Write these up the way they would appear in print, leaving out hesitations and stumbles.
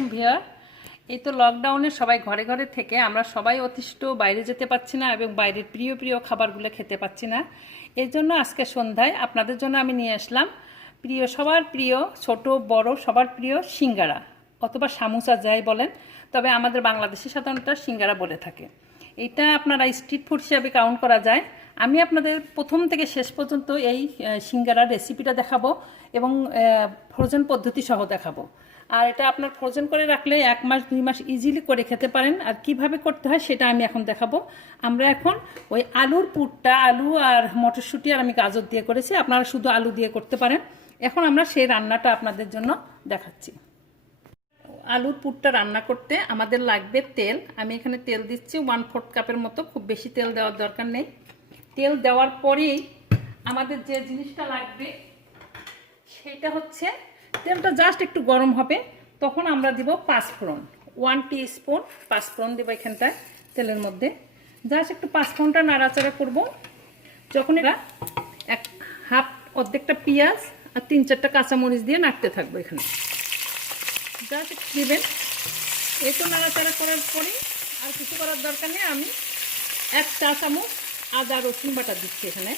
আলাইকুম ভিউয়ার। এই তো লকডাউনে সবাই ঘরে ঘরে থেকে আমরা সবাই অতিষ্ঠ, বাইরে যেতে পারছি না এবং বাইরের প্রিয় প্রিয় খাবারগুলো খেতে পাচ্ছি না। এর জন্য আজকে সন্ধ্যায় আপনাদের জন্য আমি নিয়ে আসলাম প্রিয়, সবার প্রিয়, ছোট বড় সবার প্রিয় সিঙ্গারা অথবা সামোসা যাই বলেন, তবে আমাদের বাংলাদেশে সাধারণত সিঙ্গারা বলে থাকে। এটা আপনারা স্ট্রিট ফুড হিসাবে কাউন্ট করা যায়। আমি আপনাদের প্রথম থেকে শেষ পর্যন্ত এই সিঙ্গারার রেসিপিটা দেখাবো এবং ফ্রোজেন পদ্ধতি সহ দেখাবো। আর এটা আপনার ফ্রোজেন করে রাখলে 1 মাস 2 মাস ইজিলি করে খেতে পারেন। আর কিভাবে করতে হয় সেটা আমি এখন দেখাবো। আমরা এখন ওই আলুর পুরটা, আলু আর মটরশুঁটি আর আমি গাজর দিয়ে করেছি, আপনারা শুধু আলু দিয়ে করতে পারেন। এখন আমরা সেই রান্নাটা আপনাদের জন্য দেখাচ্ছি। আলুর পুরটা রান্না করতে আমাদের লাগবে তেল। আমি এখানে তেল দিচ্ছি 1/4 কাপের মতো, খুব বেশি তেল দেওয়ার দরকার নেই। তেল দেওয়ার পরেই আমাদের যে জিনিসটা লাগবে সেটা হচ্ছে, তেলটা জাস্ট একটু গরম হবে, তখন আমরা দিব পাঁচফোড়ন। 1 টিস্পুন পাঁচফোড়ন দেবো এখানটায় তেলের মধ্যে। জাস্ট একটু পাঁচফোড়নটা নাড়াচাড়া করব। যখন এরা অর্ধেকটা পেঁয়াজ আর 3-4টা কাঁচামরিচ দিয়ে নাড়তে থাকবো। এখানে জাস্ট একটু দিবেন। একটু নাড়াচাড়া করার পরে আর কিছু করার দরকার নেই। আমি 1 চা চামচ আদা রসুন বাটা দিচ্ছি এখানে।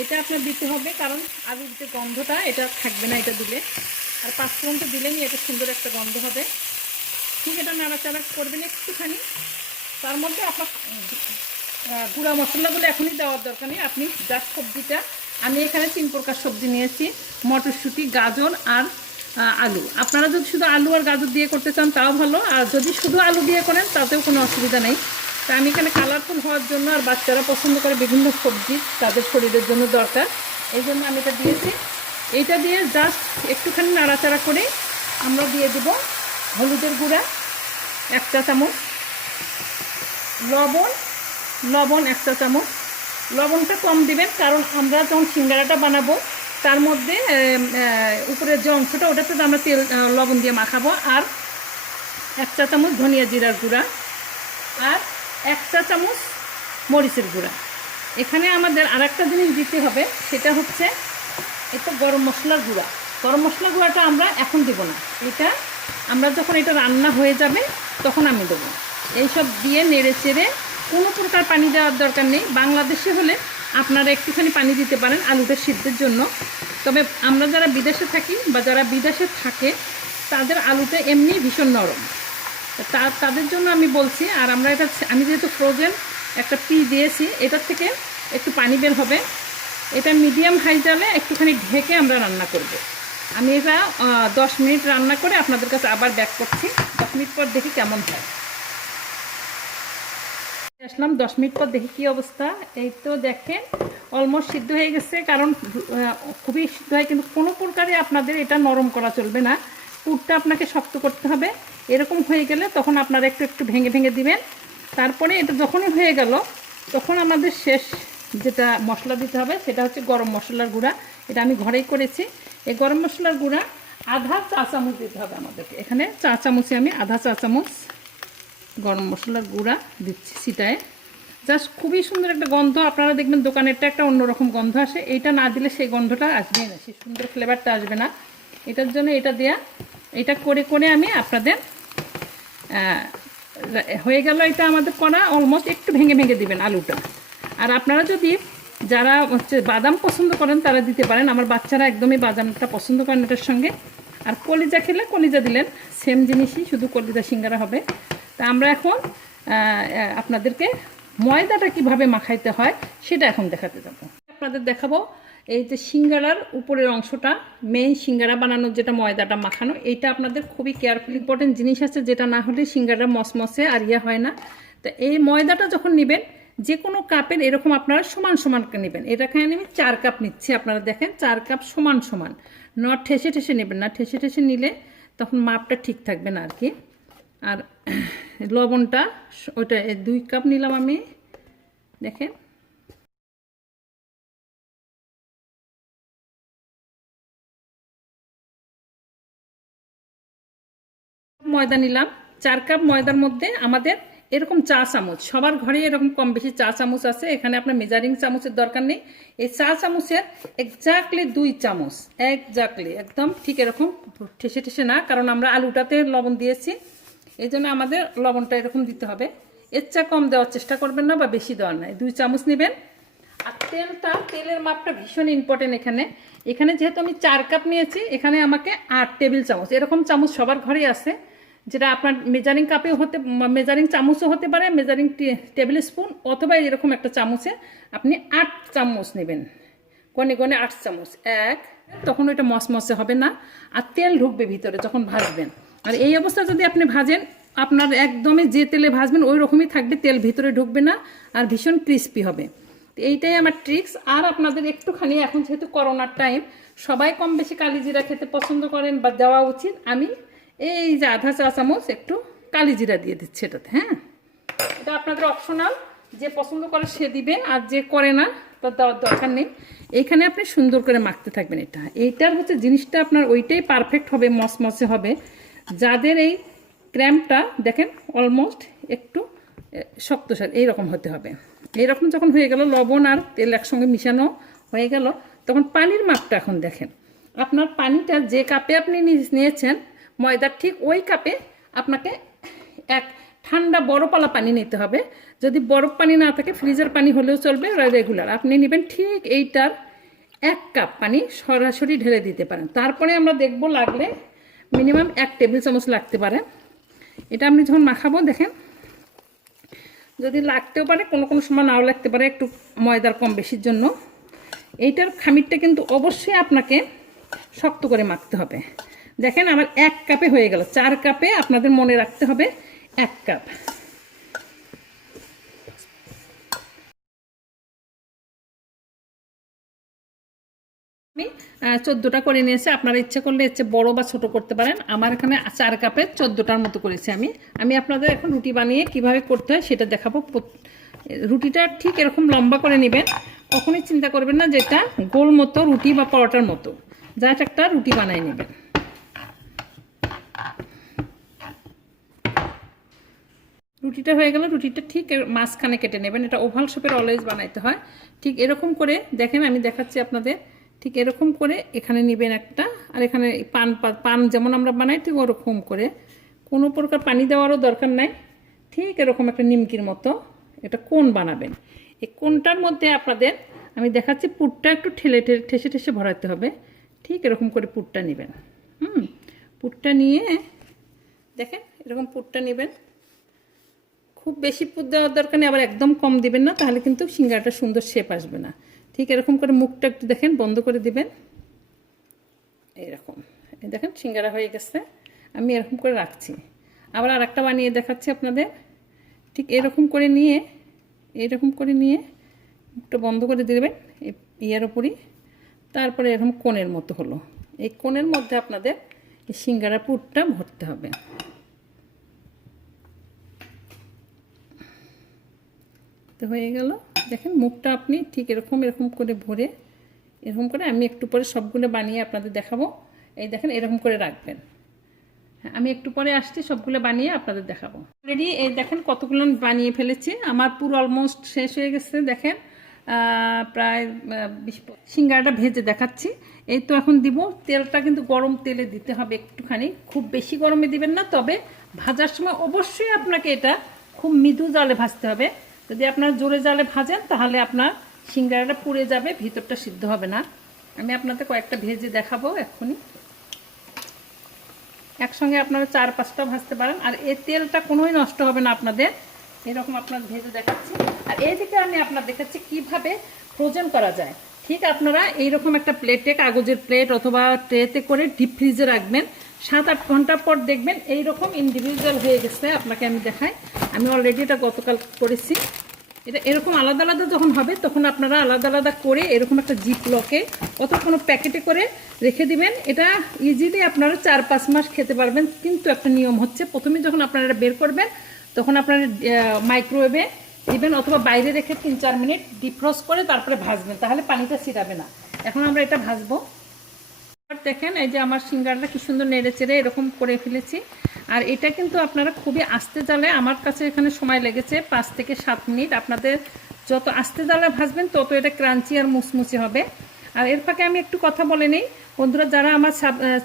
এটা আপনার দিতে হবে, কারণ আলুর যে গন্ধটা এটা থাকবে না এটা দিলে। আর পাঁচফোড়নটা দিলেনি এটা সুন্দর একটা গন্ধ হবে। ঠিক, এটা নাড়াচাড়া করবেন একটুখানি। তার মধ্যে আপনার গুঁড়া মশলাগুলো এখনই দেওয়ার দরকার নেই। আপনি জাস্ট সবজিটা, আমি এখানে 3 প্রকার সবজি নিয়েছি, মটরশুঁটি, গাজর আর আলু। আপনারা যদি শুধু আলু আর গাজর দিয়ে করতে চান তাও ভালো, আর যদি শুধু আলু দিয়ে করেন তাতেও কোনো অসুবিধা নেই। তা আমি এখানে কালারফুল হওয়ার জন্য, আর বাচ্চারা পছন্দ করে বিভিন্ন সবজি, তাদের শরীরের জন্য দরকার, এই জন্য আমি এটা দিয়েছি। এইটা দিয়ে জাস্ট একটুখানি নাড়াচাড়া করে আমরা দিয়ে দেব হলুদের গুঁড়া 1 চা চামচ, লবণ 1 চা চামচ। লবণটা কম দিবেন, কারণ আমরা যখন সিঙ্গারাটা বানাবো তার মধ্যে উপরের যে অংশটা ওটাতে আমরা তেল লবণ দিয়ে মাখাবো। আর 1 চা চামচ ধনিয়া জিরার গুঁড়া আর 1 চা চামচ মরিচের গুঁড়া। এখানে আমাদের আর একটা জিনিস দিতে হবে, সেটা হচ্ছে এটা গরম মশলার গুঁড়া। গরম মশলার গুঁড়াটা আমরা এখন দেব না, এটা আমরা যখন এটা রান্না হয়ে যাবে তখন আমি দেবো। এইসব দিয়ে নেড়ে চেড়ে, কোনো প্রকার পানি দেওয়ার দরকার নেই। বাংলাদেশে হলে আপনারা একটুখানি পানি দিতে পারেন আলুটা সিদ্ধের জন্য, তবে আমরা যারা বিদেশে থাকি বা যারা বিদেশে থাকে তাদের আলুটা এমনি ভীষণ নরম, তাদের জন্য আমি বলছি। আর আমরা এটা, আমি যেহেতু ফ্রোজেন একটা দিয়েছি, এটার থেকে একটু পানি বের হবে। এটা মিডিয়াম হাই জালে একটুখানি ঢেকে আমরা রান্না করব। আমি এটা 10 মিনিট রান্না করে আপনাদের কাছে আবার ব্যাক করছি। 10 মিনিট পর দেখি কেমন হয়। আসলাম 10 মিনিট পর, দেখি কি অবস্থা। এই তো দেখেন অলমোস্ট সিদ্ধ হয়ে গেছে, কারণ খুবই সিদ্ধ হয়, কিন্তু কোনো প্রকারে আপনাদের এটা নরম করা চলবে না। পুরটা আপনাকে শক্ত করতে হবে। এরকম হয়ে গেলে তখন আপনারা একটু একটু ভেঙে ভেঙে দিবেন। তারপরে এটা যখনই হয়ে গেল তখন আমাদের শেষ যেটা মশলা দিতে হবে সেটা হচ্ছে গরম মশলার গুঁড়া। এটা আমি ঘরেই করেছি। এই গরম মশলার গুঁড়া আধা চা চামচ দিতে হবে আমাদেরকে। এখানে চা চামচে আমি আধা চা চামচ গরম মশলার গুঁড়া দিচ্ছি ছিটায়। জাস্ট খুবই সুন্দর একটা গন্ধ, আপনারা দেখবেন দোকানেরটা একটা অন্যরকম গন্ধ আসে, এইটা না দিলে সেই গন্ধটা আসবেই না, সেই সুন্দর ফ্লেভারটা আসবে না। এটার জন্য এটা দেয়া, এটা করে করে আমি আপনাদের হয়ে গেল। এটা আমাদের করা অলমোস্ট। একটু ভেঙে ভেঙে দিবেন আলুটা। আর আপনারা যদি যারা হচ্ছে বাদাম পছন্দ করেন তারা দিতে পারেন। আমার বাচ্চারা একদমই বাদামটা পছন্দ করেন এটার সঙ্গে। আর কলিজা খেলে কলিজা দিলেন, সেম জিনিসই, শুধু কলিজা সিঙ্গারা হবে। তা আমরা এখন আপনাদেরকে ময়দাটা কিভাবে মাখাইতে হয় সেটা এখন দেখাতে যাব। আপনাদের দেখাবো এই যে সিঙ্গারার উপরের অংশটা, মেইন সিঙ্গারা বানানোর যেটা ময়দাটা মাখানো, এইটা আপনাদের খুবই কেয়ারফুল ইম্পর্টেন্ট জিনিস আছে, যেটা না হলে সিঙ্গারা মসমসে আর ইয়া হয় না। তো এই ময়দাটা যখন নেবেন যে কোনো কাপের এরকম আপনারা সমান সমান নেবেন। এটাকে আমি 4 কাপ নিচ্ছি। আপনারা দেখেন 4 কাপ সমান সমান, নট ঠেসে ঠেসে নেবেন না। ঠেসে ঠেসে নিলে তখন মাপটা ঠিক থাকবে না আর কি। আর লবণটা ওইটা 2 কাপ নিলাম আমি। দেখেন ময়দা নিলাম। 4 কাপ ময়দার মধ্যে আমাদের এরকম চা চামচ, সবার ঘরে এরকম কম বেশি চা চামচ আছে, এখানে আপনার মেজারিং চামচের দরকার নেই। এই চা চামচের এক্স্যাক্টলি 2 চামচ, এক্স্যাক্টলি একদম ঠিক এরকম, ঠেসে ঠেসে না, কারণ আমরা আলুটাতে লবণ দিয়েছি, এই জন্য আমাদের লবণটা এরকম দিতে হবে। এর চা কম দেওয়ার চেষ্টা করবেন না বা বেশি দেওয়ার নাই, 2 চামচ নেবেন। আর তেলের মাপটা ভীষণ ইম্পর্টেন্ট এখানে। এখানে যেহেতু আমি 4 কাপ নিয়েছি, এখানে আমাকে 8 টেবিল চামচ, এরকম চামচ সবার ঘরেই আছে, যেটা আপনার মেজারিং কাপেও মেজারিং চামচও হতে পারে, মেজারিং টেবিল স্পুন, অথবা এরকম একটা চামচে আপনি 8 চামচ নেবেন, গনে গনে 8 চামচ। তখন ওইটা মসমসে হবে না, আর তেল ঢুকবে ভিতরে যখন ভাজবেন। আর এই অবস্থা যদি আপনি ভাজেন, আপনার একদমই যে তেলে ভাজবেন ওই রকমই থাকবে, তেল ভিতরে ঢুকবে না, আর ভীষণ ক্রিস্পি হবে। এইটাই আমার ট্রিক্স। আর আপনাদের একটুখানি, এখন যেহেতু করোনার টাইম, সবাই কম বেশি কালিজিরা খেতে পছন্দ করেন বা দেওয়া উচিত, আমি এই যে আধা চা চামচ একটু কালিজিরা দিয়ে দিচ্ছি এটাতে। হ্যাঁ, এটা আপনাদের অপশনাল, যে পছন্দ করে সে দিবে, আর যে করে না তার দেওয়ার দরকার নেই। এইখানে আপনি সুন্দর করে মাখতে থাকবেন। এইটার হচ্ছে জিনিসটা আপনার ওইটাই পারফেক্ট হবে, মসমসে হবে। যাদের এই ক্র্যাম্পটা দেখেন অলমোস্ট একটু শক্তশালী এইরকম হতে হবে। এইরকম যখন হয়ে গেল, লবণ আর তেল একসঙ্গে মিশানো হয়ে গেল, তখন পানির মাপটা এখন দেখেন। আপনার পানিটা যে কাপে আপনি নিয়েছেন ময়দার, ঠিক ওই কাপে আপনাকে এক ঠান্ডা বরফওয়ালা পানি নিতে হবে। যদি বরফ পানি না থাকে, ফ্রিজের পানি হলেও চলবে, রেগুলার আপনি নেবেন ঠিক এইটার 1 কাপ পানি সরাসরি ঢেলে দিতে পারেন। তারপরে আমরা দেখব, লাগলে মিনিমাম 1 টেবিল চামচ লাগতে পারে। এটা আপনি যখন মাখাবো দেখেন, যদি লাগতেও পারে, কোনো কোনো সময় নাও লাগতে পারে, একটু ময়দার কম বেশির জন্য। এইটার খামিরটা কিন্তু অবশ্যই আপনাকে শক্ত করে মাখতে হবে। দেখেন আমার 1 কাপে হয়ে গেল, 4 কাপে আপনাদের মনে রাখতে হবে 1 কাপ। আমি 14টা করে নিয়েছি, আপনারা ইচ্ছা করলে এর চেয়ে বড় বা ছোট করতে পারেন। আমার এখানে 4 কাপে 14টার মতো করেছি আমি আপনাদের এখন রুটি বানিয়ে কিভাবে করতে হয় সেটা দেখাবো। রুটিটা ঠিক এরকম লম্বা করে নেবেন, কখনোই চিন্তা করবেন না যেটা গোল মতো রুটি বা পরোটার মতো, জাস্ট একটা রুটি বানিয়ে নেবেন। রুটিটা হয়ে গেল, রুটিটা ঠিক মাঝখানে কেটে নেবেন। এটা ওভাল শেপের অলওয়েজ বানাইতে হয়। ঠিক এরকম করে দেখেন, আমি দেখাচ্ছি আপনাদের, ঠিক এরকম করে এখানে নেবেন একটা, আর এখানে পান যেমন আমরা বানাই ঠিক ওরকম করে, কোনো প্রকার পানি দেওয়ারও দরকার নাই। ঠিক এরকম একটা নিমকির মতো এটা কোণ বানাবেন। এই কোণটার মধ্যে আপনাদের আমি দেখাচ্ছি, পুরটা একটু ঠেসে ঠেসে ভরাতে হবে। ঠিক এরকম করে পুরটা নেবেন। পুরটা নিয়ে দেখেন এরকম পুরটা নেবেন। খুব বেশি পুর দেওয়ার দরকার নেই, আবার একদম কম দিবেন না, তাহলে কিন্তু সিঙ্গারাটা সুন্দর শেপ আসবে না। ঠিক এরকম করে মুখটা একটু দেখেন বন্ধ করে দিবেন। এইরকম দেখেন সিঙ্গারা হয়ে গেছে। আমি এরকম করে রাখছি, আবার আর একটা বানিয়ে দেখাচ্ছি আপনাদের। ঠিক এরকম করে নিয়ে মুখটা বন্ধ করে দিবেন ইয়ার উপরই। তারপরে এরকম কোণের মতো হলো, এই কোণের মধ্যে আপনাদের এই সিঙ্গারা পুরটা ভরতে হবে। তো হয়ে গেল, দেখেন মুখটা আপনি ঠিক এরকম করে ভরে, এরকম করে আমি একটু পরে সবগুলো বানিয়ে আপনাদের দেখাবো। এই দেখেন এরকম করে রাখবেন। হ্যাঁ, আমি একটু পরে আসছি, সবগুলো বানিয়ে আপনাদের দেখাবো। অলরেডি এই দেখেন কতগুলো বানিয়ে ফেলেছি, আমার পুরো অলমোস্ট শেষ হয়ে গেছে। দেখেন প্রায় 20 সিঙ্গারাটা ভেজে দেখাচ্ছি। এই তো এখন দিব, তেলটা কিন্তু গরম তেলে দিতে হবে একটুখানি, খুব বেশি গরমে দিবেন না। তবে ভাজার সময় অবশ্যই আপনাকে এটা খুব মৃদু জালে ভাজতে হবে। যদি আপনার জোরে জালে ভাজেন তাহলে আপনার সিঙ্গারাটা পুড়ে যাবে, ভিতরটা সিদ্ধ হবে না। আমি আপনাদের কয়েকটা ভেজে দেখাবো এক্ষুনি। একসঙ্গে আপনারা 4-5টা ভাজতে পারেন, আর এই তেলটা কোনোই নষ্ট হবে না আপনাদের। এরকম আপনার ভেজে দেখাচ্ছি, আর এইদিকে আমি আপনার দেখাচ্ছি কিভাবে ফ্রোজেন করা যায়। ঠিক আপনারা এইরকম একটা প্লেটে, কাগজের প্লেট অথবা ট্রেতে করে ডিপ ফ্রিজে রাখবেন। 7-8 ঘন্টা পর দেখবেন এইরকম ইন্ডিভিজুয়াল হয়ে গেছে। আপনাকে আমি দেখাই, আমি অলরেডি এটা গতকাল করেছি। এটা এরকম আলাদা আলাদা যখন হবে তখন আপনারা আলাদা আলাদা করে এরকম একটা জিপ লকে অথবা কোনো প্যাকেটে করে রেখে দিবেন। এটা ইজিলি আপনারা 4-5 মাস খেতে পারবেন। কিন্তু একটা নিয়ম হচ্ছে, প্রথমে যখন আপনারা এটা বের করবেন তখন আপনারা মাইক্রোওয়েভে দিবেন অথবা বাইরে রেখে 3-4 মিনিট ডিফ্রস্ট করে তারপরে ভাজবেন, তাহলে পানিটা ছিটাবে না। এখন আমরা এটা ভাজবো। দেখেন এই যে আমার সিঙ্গারাটা কি সুন্দর নেড়ে চেড়ে এরকম করে ফেলেছি। আর এটা কিন্তু আপনারা খুবই আস্তে জালে, আমার কাছে এখানে সময় লেগেছে 5 থেকে 7 মিনিট। আপনাদের যত আস্তে জালে ভাজবেন তত এটা ক্রাঞ্চি আর মুচমুচে হবে। আর এর ফাঁকে আমি একটু কথা বলে নিই, বন্ধুরা যারা আমার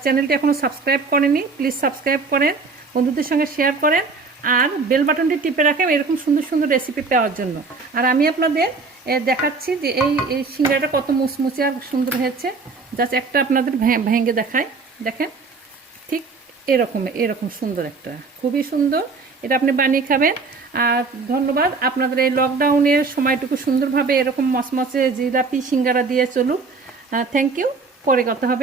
চ্যানেলটি এখনও সাবস্ক্রাইব করেনি প্লিজ সাবস্ক্রাইব করেন, বন্ধুদের সঙ্গে শেয়ার করেন, আর বেল বাটনটি টিপে রাখেন এরকম সুন্দর সুন্দর রেসিপি পাওয়ার জন্য। আর আমি আপনাদের দেখাচ্ছি যে এই সিঙ্গাড়াটা কত মুচমুচে আর সুন্দর হয়েছে। জাস্ট একটা আপনাদের ভেঙে দেখায়, দেখেন ঠিক এরকম সুন্দর একটা, খুবই সুন্দর। এটা আপনি বানিয়ে খাবেন। আর ধন্যবাদ আপনাদের এই লকডাউনের সময়টুকু সুন্দরভাবে এরকম মচমচে জিলাপি সিঙ্গারা দিয়ে চলুক। থ্যাংক ইউ, পরে কথা হবে।